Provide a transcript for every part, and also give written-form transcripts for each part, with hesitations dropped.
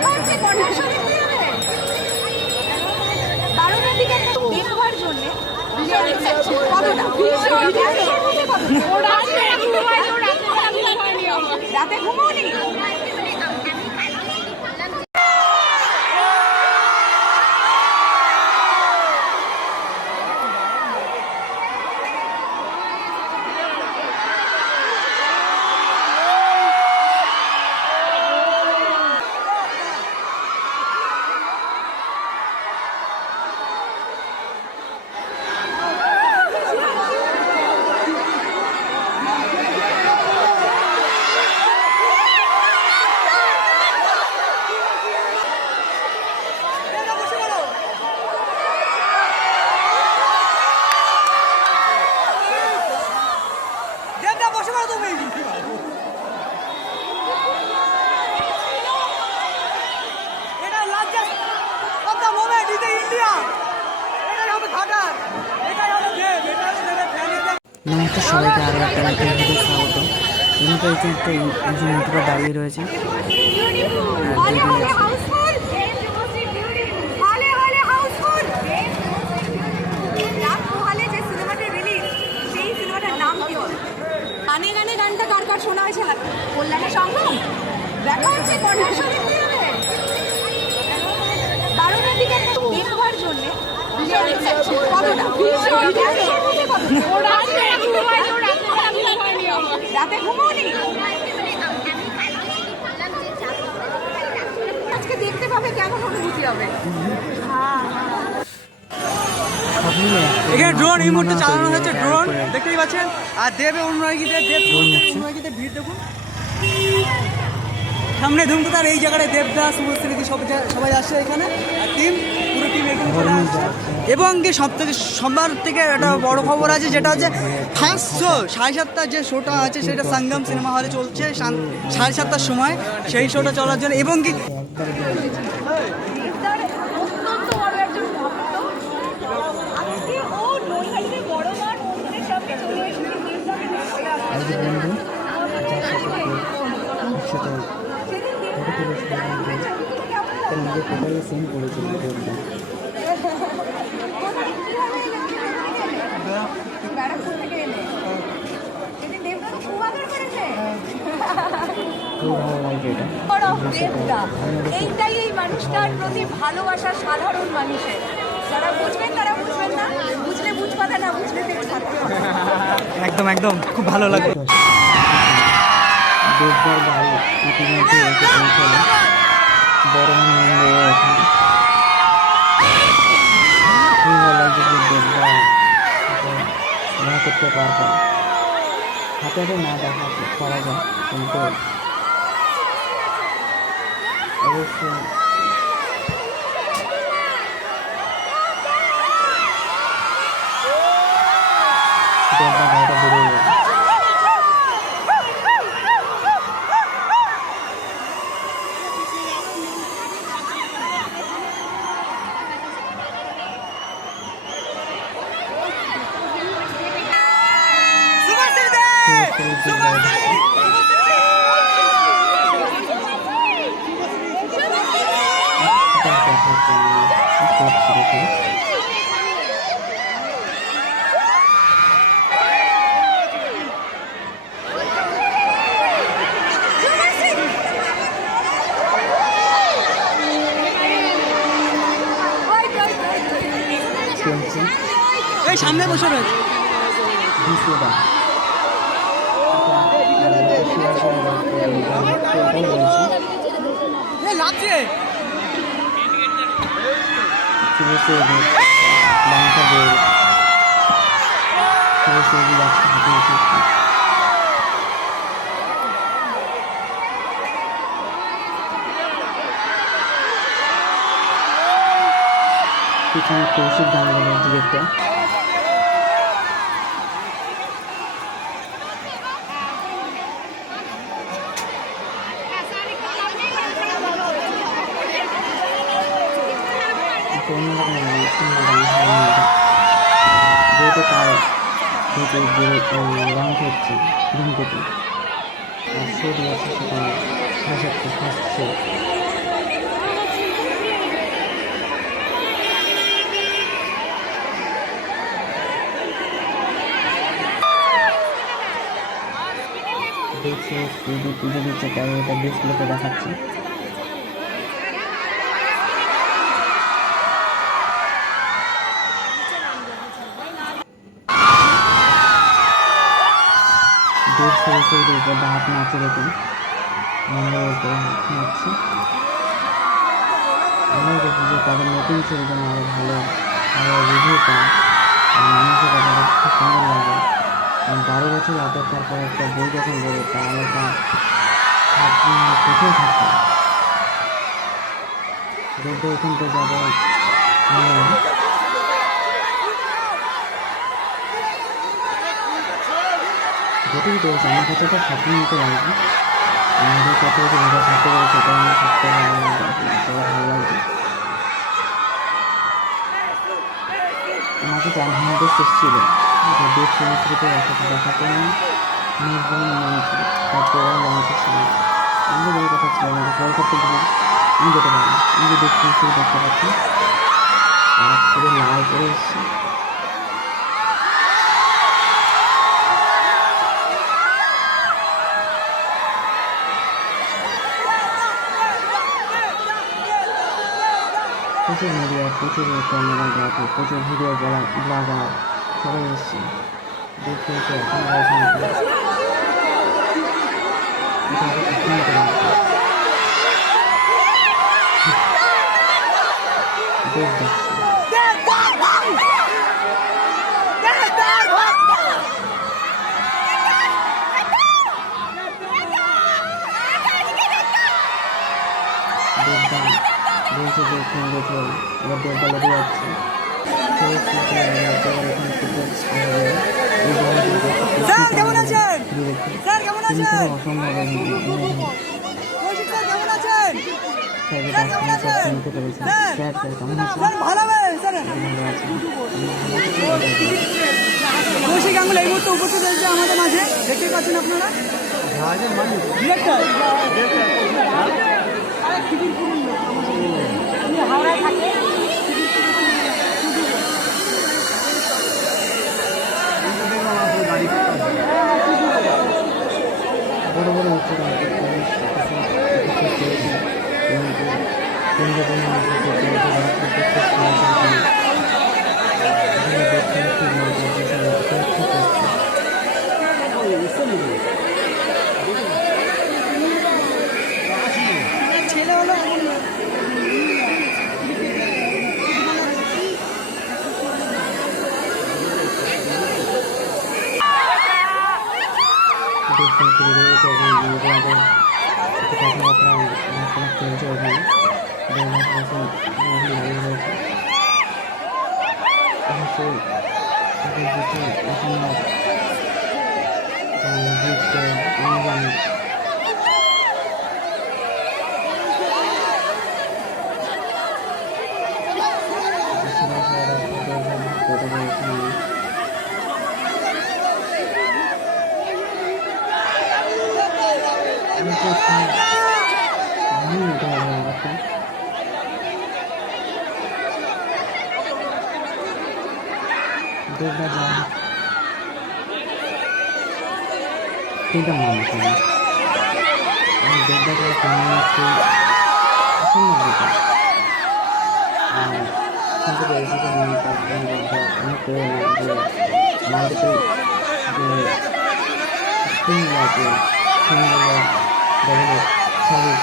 দেখা হচ্ছে কটার সময় কি হবে? 12টার দিকে দেখবার জন্য রাতে ঘুমোনি। নমস্কার সবাইকে, আরও একটা নতুন ভিডিও স্বাগত। এমনিতে একটা একজন ইউটিউবার দাঁড়িয়ে রয়েছে। গানে গানে গানটা কার কার শোনা হয়েছে? কল্যাণের সংগ্রাম দেখা হচ্ছে কটার সময় কি হবে? 12টার দিকে দেখবার জন্য রাতে ঘুমোনি। আজকে দেখতে পাবে কেমন অনুভূতি হবে। এখানে ড্রোন এই মুহূর্তে চালানো হচ্ছে, ড্রোন দেখতেই পাচ্ছেন। আর দেবের অনুরাগীদের ভিড় দেখুন। সামনে ধুমকুতার এই জায়গায় দেবদাস শুভশ্রী সবাই আসছে এখানে, আর পুরো টিম এখানে চলে আসছে। এবং কি সবার থেকে একটা বড় খবর আছে, যেটা হচ্ছে ফার্স্ট শো 7:30 যে শোটা আছে সেটা সঙ্গম সিনেমা হলে চলছে 7:30টার সময়, সেই শোটা চলার জন্য। এবং কি সেম করেছিল এইটাই এই মানুষটার প্রতি ভালোবাসা সাধারণ মানুষের। যারা বুঝবেন তারা বুঝবেন না, বুঝলে বুঝপাতা, না বুঝলে একদম একদম খুব ভালো লাগে। দেবদার বাড়ি ইতিমধ্যে এসে পৌঁছালো বড় না করতে পারবে, হাতে না দেখা করা যায়, কিন্তু অবশ্যই দেবদা গাড়িটা বেরিয়ে যাবে। এই সামনে বসে রয়েছে লাগছে পিছনে কৌশিক গাঙ্গুলির ডিরেক্টর। যেহেতু তার লঞ্চ হচ্ছে ধূমকেতু, আর শো দিয়েছে সেখানে ফার্স্ট শো। দেখছে স্কুলে পুজো দিচ্ছে, তাই এটা ডিসপ্লেতে দেখাচ্ছে। দেড়শো বছরের উপর হাত নাচে দেখুন, মন্দিরের উপরে হাত নাচছে। আমরা দেখি যে তাদের নতুন ছবি যেন আরও ভালো রিভিউ পায় আর মানুষের কাছে খুব সুন্দর লাগে। কারণ 12 বছর অপেক্ষার পর একটা বই যখন বেরোয় তাহলে তার কোথায় থাকবে। দেখবে এখান থেকে যাবে যেটুকু পেরেছে আমার কাছে একটা স্বপ্ন নিতে লাগবে। আমাদের কত ভিডিও থাকতে পারে সেটা আমার থাকতে ভালো লাগবে। আমাকে চার ঘন্টা শেষ ছিল যে দেশ সংস্কৃতি একসাথে দেখা করে মেজবান মঞ্চ তারপরে লঞ্চের সময় আমাদের এই কথা ছিল না কলকাতা গিয়ে আমি যেতে পারি। আমি যে দেশ সংস্কৃতি দেখতে পাচ্ছি আর পুরো লাল করে এসেছি। প্রচুর মিডিয়া, প্রচুর ক্যামেরাগ্রাফি, প্রচুর ভিডিও ব্লগার সবাই এসছে দেখতে এসে এখন দেশ দেখছি। বলছে যে এখানে দেখে এবার দেবদা লেগে যাচ্ছে। কৌশিক গাঙ্গুলি এই মুহূর্তে উপস্থিত হয়েছে আমাদের মাঝে, দেখতে পাচ্ছেন আপনারা। হাওড়ায় থাকে। বড় বড় ছেলে হলো কথাবার্তা চলছে ওখানে। 1.5 বছর দাঁড়িয়ে রয়েছে। অবশ্যই এখনো জিততে আমি জানি। তিনটা মানুষ আমি দেবদাকে অনেক করে না যে মাল্টিপল যে স্ক্রিন আছে ডেভেলপ সার্ভিস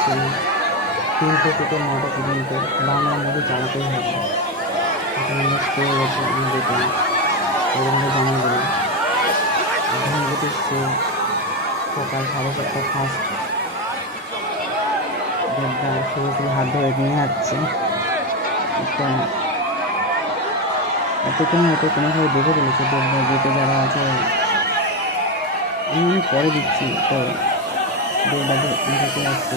3 থেকে 9টা পর্যন্ত বাংলা মুভি চালাতেই হবে। এখন আমরা পেয়ে গেছি আমি দেখলাম ওগুলো জানিয়ে দিলাম। এখন এসছে সকাল 7:30 ফার্স্ট দেবদা শুরু হাত ধরে নিয়ে যাচ্ছে। একটা এতক্ষণ হয়তো কোনোভাবে দেখে ফেলেছে দেবদা যেতে যারা আছে। আমি পরে দিচ্ছি তো দেবদাকে দেখে আসতে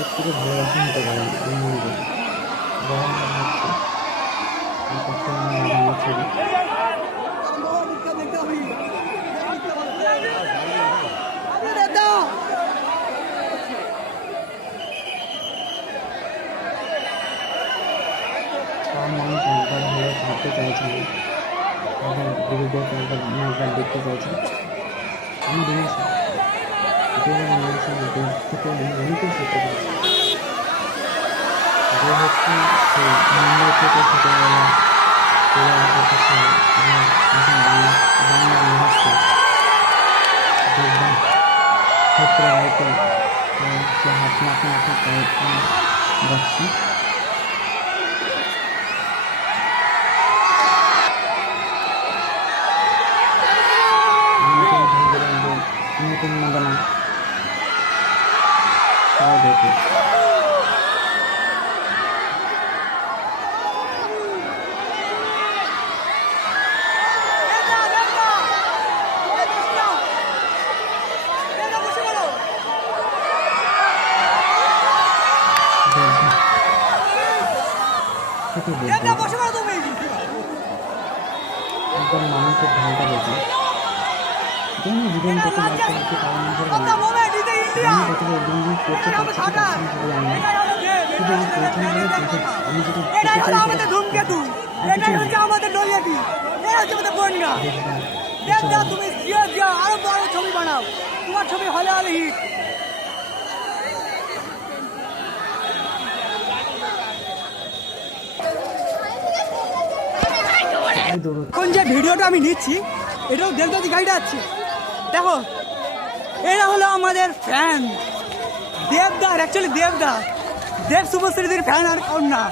এর থেকে ভালোবাসা হতে পারে আমি মনে করি। গরম হচ্ছে ছবি সব মানুষ একবার হলে থাকতে চাইছে না। তাদের বিরুদ্ধে একবার দেখতে চাইছি। আমি দিনেছি থেকে অনেকেই শিখতে পারছি। যে হচ্ছে সেই মুম্বাই থেকে ছোটোবেলা চলে আসার কাছে এখন বাংলা বিভাগকে দেখবেন ক্ষেত্রে হয়তো সে হাত মাথা যাচ্ছি। নতুন মডেল সবাই দেখে একদম মানুষের ঢালটা দেখি যেন জীবন কত লাগতে হচ্ছে তার মধ্যে আমি কতটা অভিযোগ করতে পারছি কি পারছি না সেটা জানি না। শুধু আমার প্রথম আমি যেটা ছবি বানাও, তোমার ছবি হলে হলে হিট। এখন যে ভিডিওটা আমি নিচ্ছি এটাও দেবদাদি গাইড আছে। দেখো এরা হলো আমাদের ফ্যান দেবদার, অ্যাকচুয়ালি দেব শুভশ্রীদের ফ্যান আর কারণ না।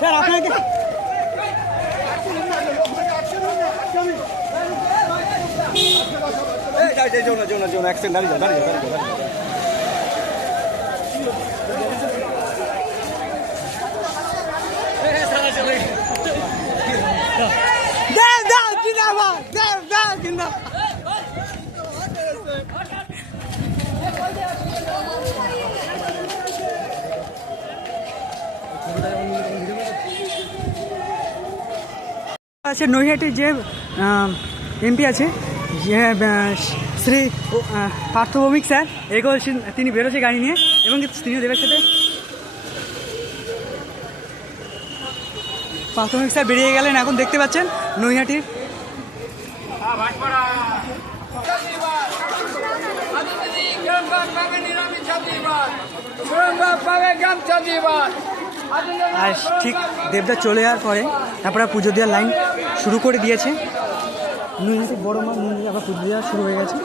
স্যার আপনাকে আছে নৈহাটির যে এমপি আছে যে শ্রী পার্থ ভৌমিক স্যার এগুলো তিনি বেরোচ্ছে গাড়ি নিয়ে এবং তিনিও দেবের সাথে পার্থ ভৌমিক স্যার বেরিয়ে গেলেন। এখন দেখতে পাচ্ছেন নৈহাটির আর ঠিক দেবদা চলে যাওয়ার পরে তারপরে পুজো দেওয়ার লাইন শুরু করে দিয়েছে। নৈহাটি বড় মা মন্দিরে আবার পুজো দেওয়া শুরু হয়ে গেছে।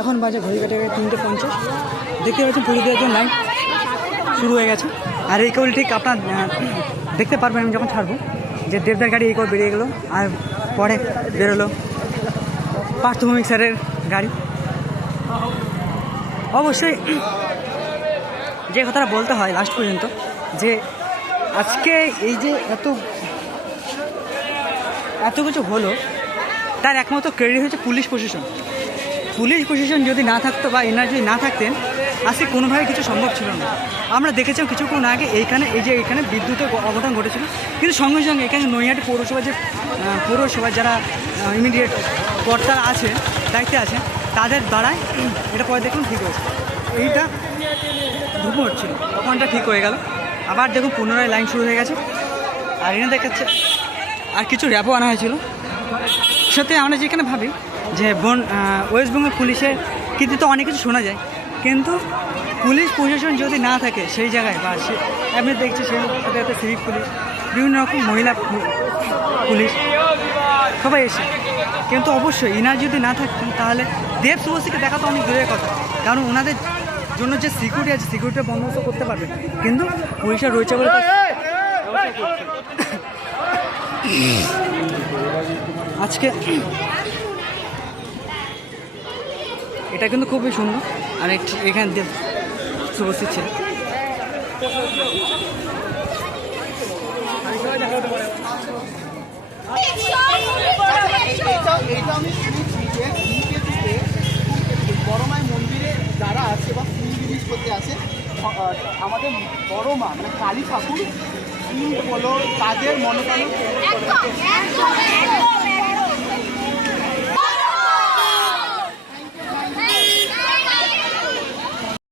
এখন বাজে ঘড়ি কাটে 3:50। দেখতে পাচ্ছেন পুজো দেওয়ার জন্য লাইন শুরু হয়ে গেছে। আর এই কেবল ঠিক আপনার দেখতে পারবেন আমি যখন ছাড়বো যে দেবদার গাড়ি এই করে বেরিয়ে গেলো আর পরে বেরোলো পার্থ ভৌমিক স্যারের গাড়ি। অবশ্যই যে কথাটা বলতে হয় লাস্ট পর্যন্ত যে আজকে এই যে এত কিছু হলো তার একমাত্র ক্রেডিট হচ্ছে পুলিশ প্রশাসন যদি না থাকতো বা এনারা যদি না থাকতেন আজকে কোনোভাবে কিছু সম্ভব ছিল না। আমরা দেখেছিলাম কিছুক্ষণ আগে এইখানে বিদ্যুতের অঘটন ঘটেছিল, কিন্তু সঙ্গে সঙ্গে এখানে নৈহাটি পৌরসভা যারা ইমিডিয়েট কর্তা আছে দায়িত্বে আছে তাদের দ্বারাই এটা পরে দেখুন ঠিক হয়েছে। এইটা ধুপো হচ্ছিল তখন এটা ঠিক হয়ে গেল। আবার দেখুন পুনরায় লাইন শুরু হয়ে গেছে। আর এখানে দেখাচ্ছে আর কিছু র্যাপও আনা হয়েছিল। সত্যি আমরা যেখানে ভাবি যে ওয়েস্ট বেঙ্গল পুলিশের কিন্তু অনেক কিছু শোনা যায়, কিন্তু পুলিশ প্রশাসন যদি না থাকে সেই জায়গায় বা আপনি দেখছি সেই সাথে সিভিক পুলিশ বিভিন্ন রকম মহিলা পুলিশ সবাই এসে, কিন্তু অবশ্যই ইনার যদি না থাকতেন তাহলে দেব শুভশ্রীকে দেখা তো অনেক দূরের কথা, কারণ ওনাদের জন্য যে সিকিউরিটি আছে সিকিউরিটি বন্দোবস্ত করতে পারবে, কিন্তু পুলিশের রয়েছে বলে আজকে এটা কিন্তু খুবই সুন্দর। আর এখানে দেব শুভশ্রী ছিল এইটা আমি শুনেছি যে ধূমকেতুতে বড় মায়ের মন্দিরে যারা আছে বা ফুল জিনিস করতে আসে আমাদের বড় মা মানে কালী ঠাকুর ফুল বলো তাদের মনোকামনা